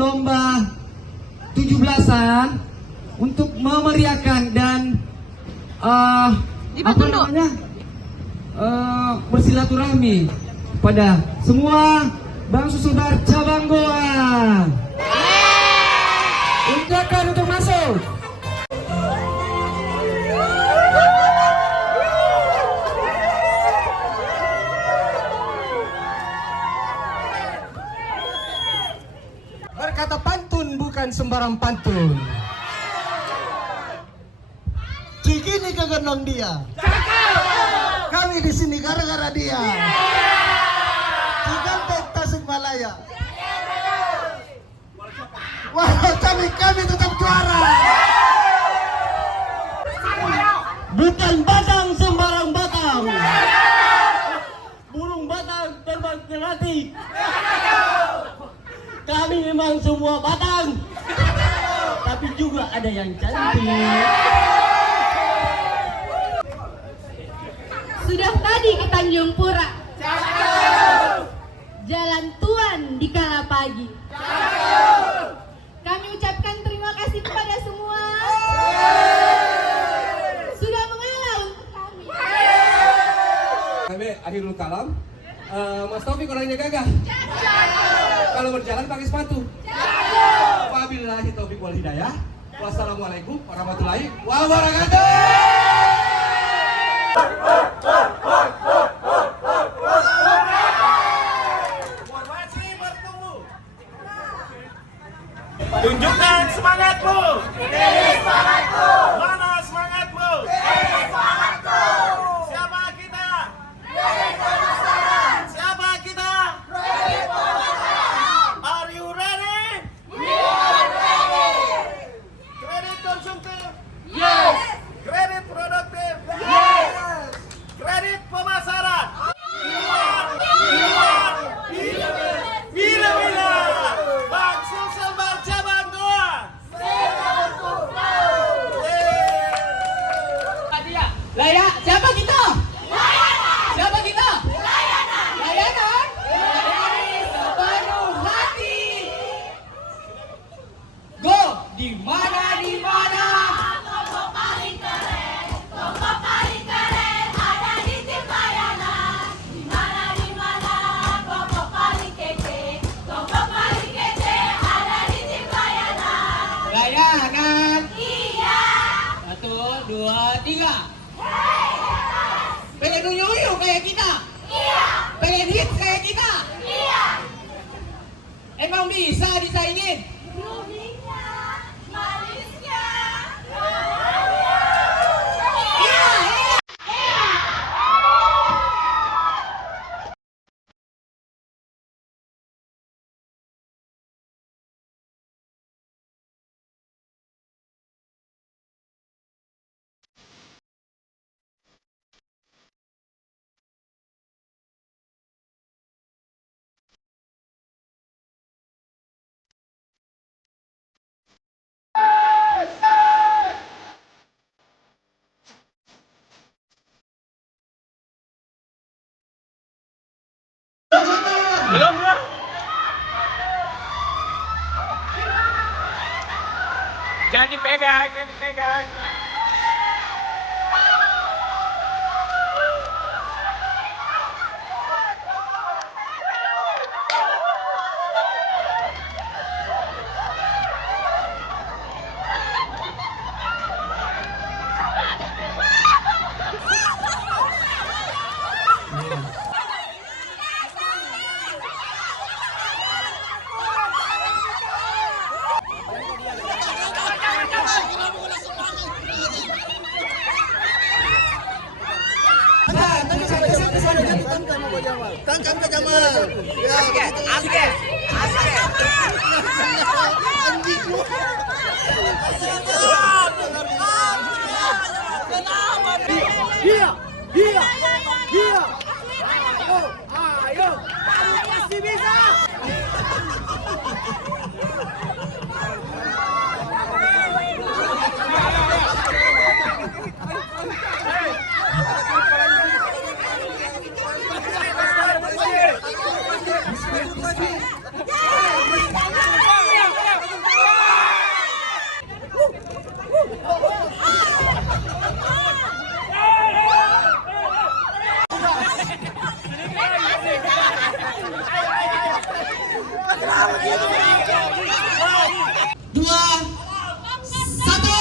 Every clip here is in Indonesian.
lomba 17-an untuk memeriahkan dan bersilaturahmi pada semua bangsa Sumbar cabang Goa. Untukkan untuk masuk. Berkata pantun bukan sembarang pantun. Cikini kegendong dia. Kami di sini gara-gara dia. Cikampek Tasikmalaya. Walau kami tetap juara. Bukan batang sembarang batang. Burung batang terbang ke hati. Kami memang semua batang, tapi juga ada yang cantik. Sudah tadi ke Tanjung Pura. Jalan Tuan di kala pagi. Kami ucapkan terima kasih kepada semua. Sudah mengalah untuk kami. Kami akhirul kalam. Mas Taufik orangnya gagah. Kalau berjalan pakai sepatu. Wabillahi taufiq wal hidayah. Wassalamualaikum warahmatullahi wabarakatuh. Tunjukkan semangatmu. Ini semangatku. Mana semangatmu? Ini semangatku. Siapa kita? Kredit pemasaran. Siapa kita? Kredit pemasaran. Are you ready? We are ready. Kredit konsumtif, Yes. kredit produktif, Yes. kredit pemasaran. Bila-bila Bank Sulselbar cabang Goa. Layak, siapa kita? Layanan. Siapa kita? Layanan. Layanan dari sepenuh hati. Go di mana di mana. Toko paling keren. Toko paling keren ada di tim layanan. Di mana toko paling kece. Toko paling kece ada di tim layanan. Layanan. Iya. 1, 2, 3. Hei, Pengen nunyu-nunyu kayak kita. iya. Pengen hits kayak kita. Iya. Emang bisa disaingin? Groovingnya, manisnya. Iya. Belum ya? Jangan dipegang, jangan dipegang. Tangkap ke Jamal. Ya, asik. Anjing lu. Dia. Ayo. Kamu pasti bisa. Dua, satu.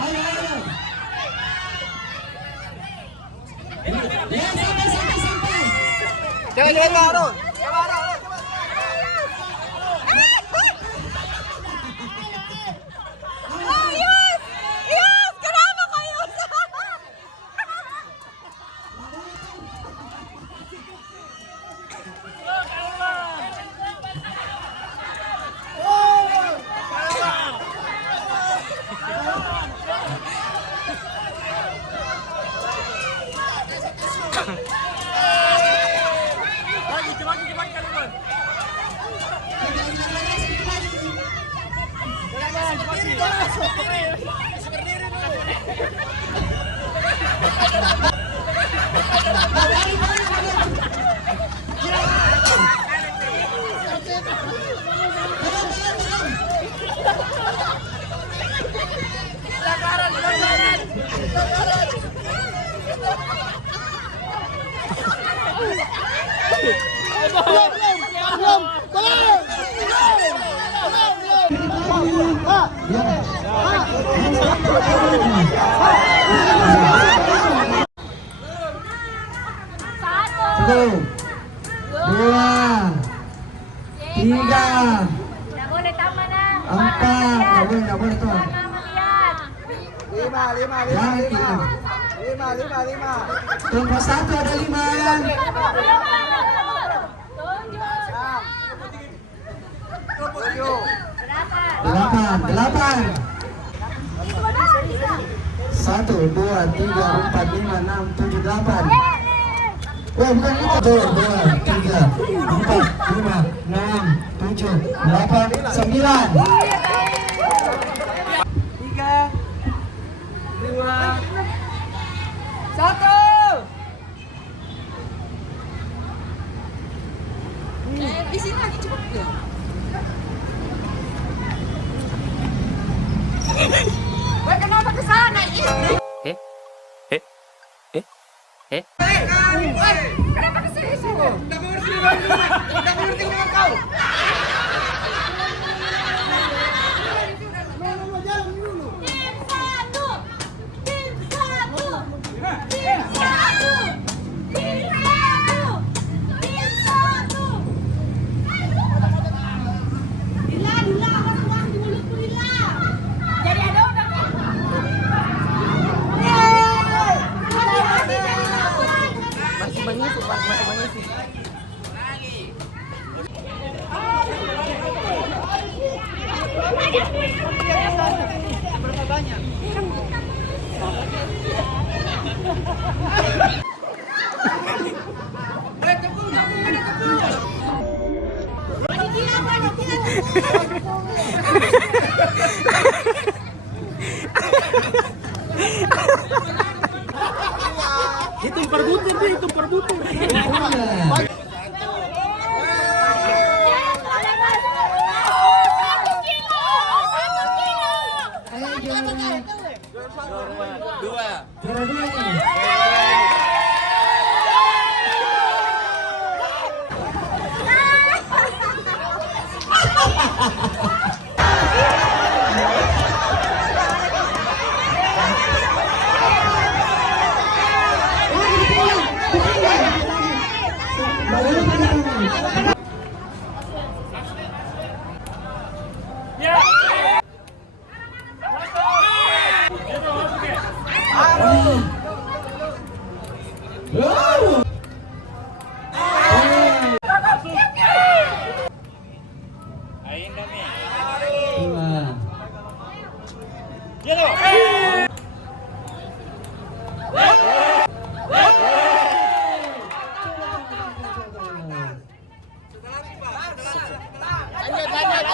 Ayo, ayo. Ya, sampai. Jangan taruh. Satu, dua, tiga, Nggak boleh tambah nah. empat. Nggak boleh tuh. Mama lihat. Lima. Tunggu satu ada 5. Tujuh. 8. 1, 2, 3, 4, 5, 6, 7, 8. Wah, bukan itu. 1, 2, 3, 4, 5, 6, 7, 8, 9. 3, 2, 1. Di sini lagi cepet ya. Kenapa ke sana? Kenapa ke sini? Udah mengerti dengan kau. Tim satu. Tim satu. Tim satu. Tim satu. Tim satu. Dila, apa semua di mulutku Dila? Jadi ada udah nih. Masih banyak sih. Berapa banyak? Itu perbutir deh, itu perbutir.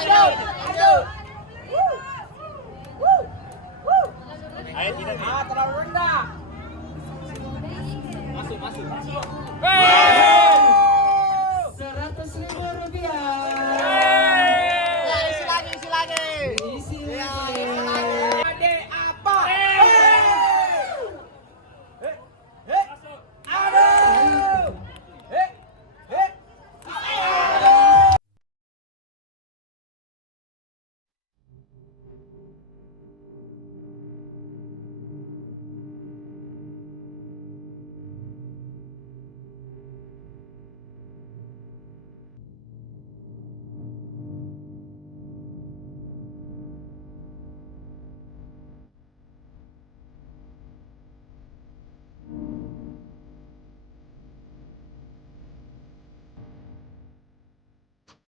Lanjut.